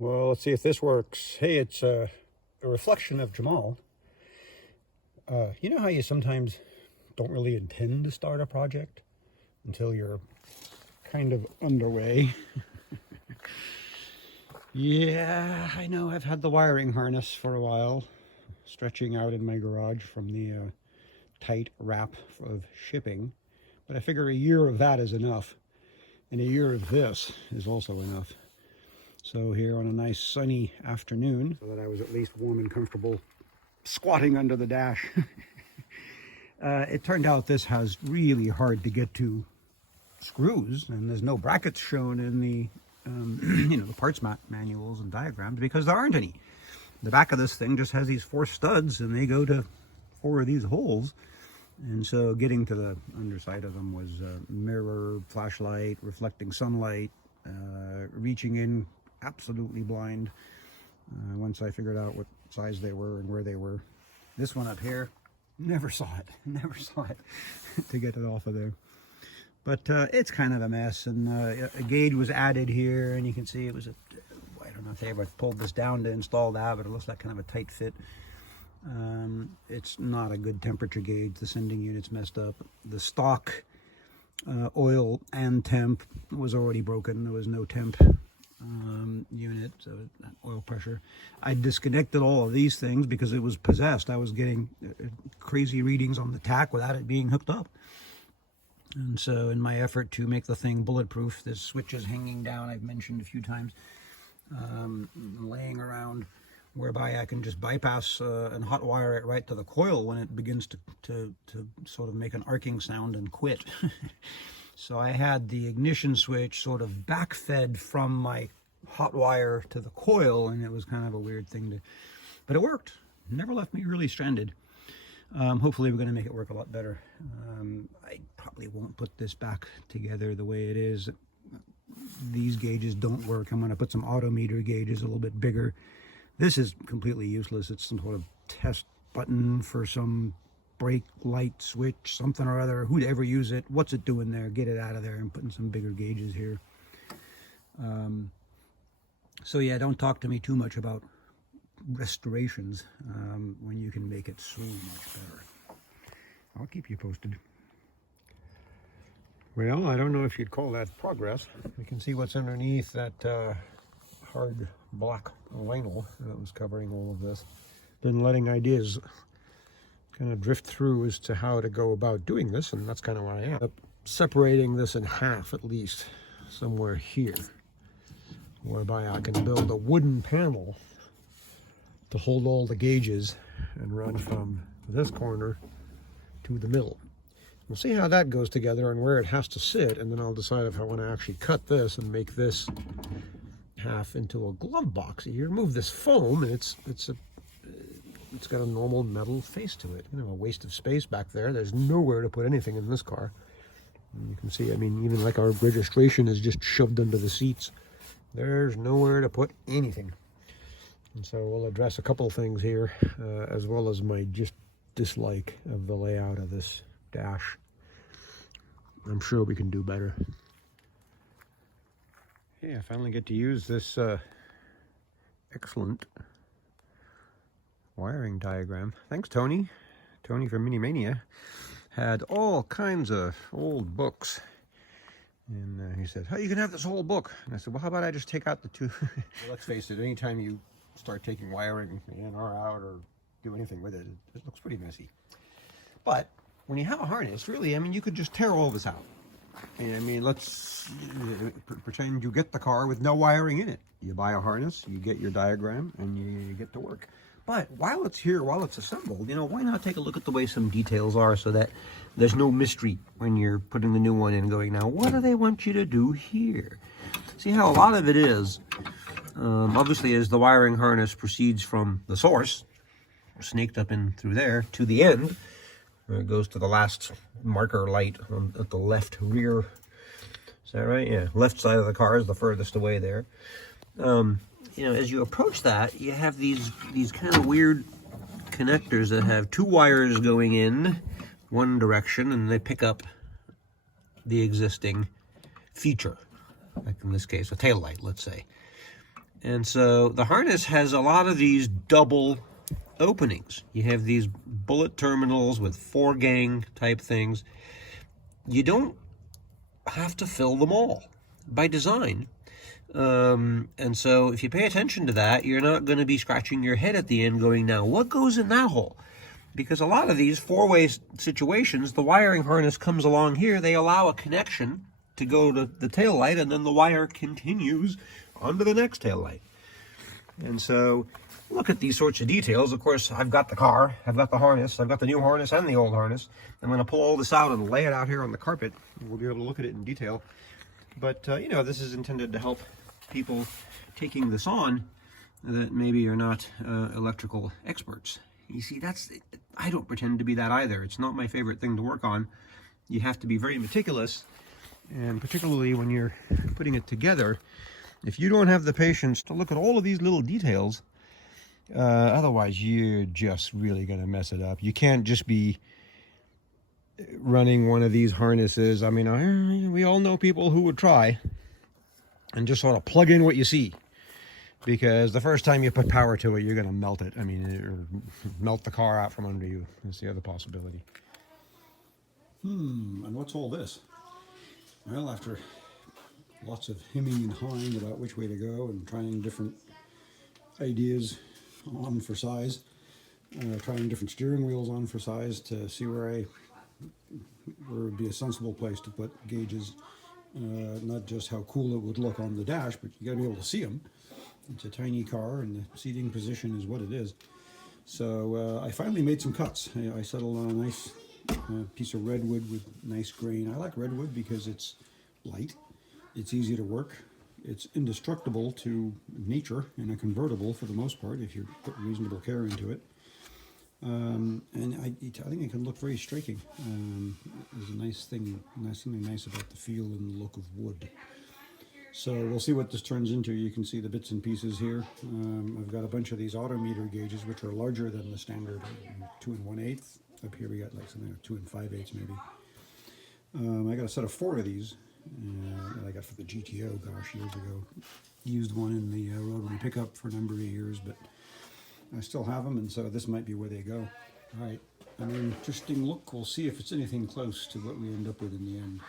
Well, let's see if this works. Hey, it's a reflection of Jemal. You know how you sometimes don't really intend to start a project until you're kind of underway? Yeah, I know. I've had the wiring harness for a while, stretching out in my garage from the tight wrap of shipping. But I figure a year of that is enough, and a year of this is also enough. So here on a nice sunny afternoon, so that I was at least warm and comfortable squatting under the dash. It turned out this has really hard to get to screws, and there's no brackets shown in the the parts manuals and diagrams because there aren't any. The back of this thing just has these 4 studs, and they go to 4 of these holes. And so getting to the underside of them was mirror, flashlight, reflecting sunlight, reaching in absolutely blind once I figured out what size they were and where they were. This one up here, never saw it to get it off of there. But it's kind of a mess, and a gauge was added here, and you can see it was I don't know if they ever pulled this down to install that, but it looks like kind of a tight fit. It's not a good temperature gauge. The sending unit's messed up. The stock oil and temp was already broken. There was no temp unit, so oil pressure. I disconnected all of these things because it was possessed. I was getting crazy readings on the tack without it being hooked up. And so in my effort to make the thing bulletproof, this switch is hanging down, I've mentioned a few times, laying around, whereby I can just bypass and hot wire it right to the coil when it begins to sort of make an arcing sound and quit. So I had the ignition switch sort of backfed from my hot wire to the coil, and it was kind of a weird thing but it worked. Never left me really stranded. Hopefully we're going to make it work a lot better. I probably won't put this back together the way it is. These gauges don't work. I'm going to put some autometer gauges a little bit bigger. This is completely useless. It's some sort of test button for some brake light switch, something or other. Who'd ever use it? What's it doing there? Get it out of there. I'm putting some bigger gauges here. So yeah, don't talk to me too much about restorations when you can make it so much better. I'll keep you posted. Well, I don't know if you'd call that progress. We can see what's underneath that hard black vinyl that was covering all of this. Been letting ideas kind of drift through as to how to go about doing this, and that's kind of where I am. Separating this in half at least, somewhere here, whereby I can build a wooden panel to hold all the gauges and run from this corner to the middle. We'll see how that goes together and where it has to sit, and then I'll decide if I want to actually cut this and make this half into a glove box. You remove this foam, and it's got a normal metal face to it. You know, a waste of space back there. There's nowhere to put anything in this car. And you can see, I mean, even like our registration is just shoved under the seats. There's nowhere to put anything. And so we'll address a couple of things here, as well as my just dislike of the layout of this dash. I'm sure we can do better. Hey, I finally get to use this excellent wiring diagram. Thanks, Tony. Tony from Mini Mania had all kinds of old books. And he said, "Hey, you can have this whole book." And I said, "Well, how about I just take out the 2? Well, let's face it, anytime you start taking wiring in or out or do anything with it, it looks pretty messy. But when you have a harness, really, I mean, you could just tear all this out. And I mean, let's pretend you get the car with no wiring in it. You buy a harness, you get your diagram, and you get to work. But while it's here, while it's assembled, you know, why not take a look at the way some details are so that there's no mystery when you're putting the new one in, going, now, what do they want you to do here? See how a lot of it is, obviously, as the wiring harness proceeds from the source, snaked up in through there, to the end, it goes to the last marker light at the left rear. Is that right? Yeah, left side of the car is the furthest away there. You know, as you approach that, you have these kind of weird connectors that have 2 wires going in one direction, and they pick up the existing feature, like in this case, a tail light, let's say. And so the harness has a lot of these double openings. You have these bullet terminals with 4-gang type things. You don't have to fill them all by design. And so if you pay attention to that, you're not going to be scratching your head at the end going, now, what goes in that hole? Because a lot of these 4-way situations, the wiring harness comes along here. They allow a connection to go to the tail light, and then the wire continues onto the next tail light. And so look at these sorts of details. Of course, I've got the car, I've got the harness, I've got the new harness and the old harness. I'm going to pull all this out and lay it out here on the carpet. We'll be able to look at it in detail. But, you know, this is intended to help people taking this on that maybe are not electrical experts. You see, I don't pretend to be that either. It's not my favorite thing to work on. You have to be very meticulous, and particularly when you're putting it together, if you don't have the patience to look at all of these little details, otherwise you're just really going to mess it up. You can't just be running one of these harnesses. I mean, we all know people who would try and just sort of plug in what you see, because the first time you put power to it, you're going to melt it. I mean, or melt the car out from under you. That's the other possibility. And what's all this? Well, after lots of hemming and hawing about which way to go and trying different ideas on for size, trying different steering wheels on for size to see where would be a sensible place to put gauges. Not just how cool it would look on the dash, but you got to be able to see them. It's a tiny car, and the seating position is what it is. So I finally made some cuts. I settled on a nice piece of redwood with nice grain. I like redwood because it's light, it's easy to work, it's indestructible to nature in a convertible for the most part if you put reasonable care into it. And I think it can look very striking. There's a nice thing, something nice about the feel and the look of wood. So we'll see what this turns into. You can see the bits and pieces here. I've got a bunch of these autometer gauges, which are larger than the standard 2 1/8. Up here we got like something like 2 5/8 maybe. I got a set of 4 of these that I got for the GTO, gosh, years ago. Used one in the rotary pickup for a number of years, but I still have them, and so this might be where they go. All right, an interesting look. We'll see if it's anything close to what we end up with in the end.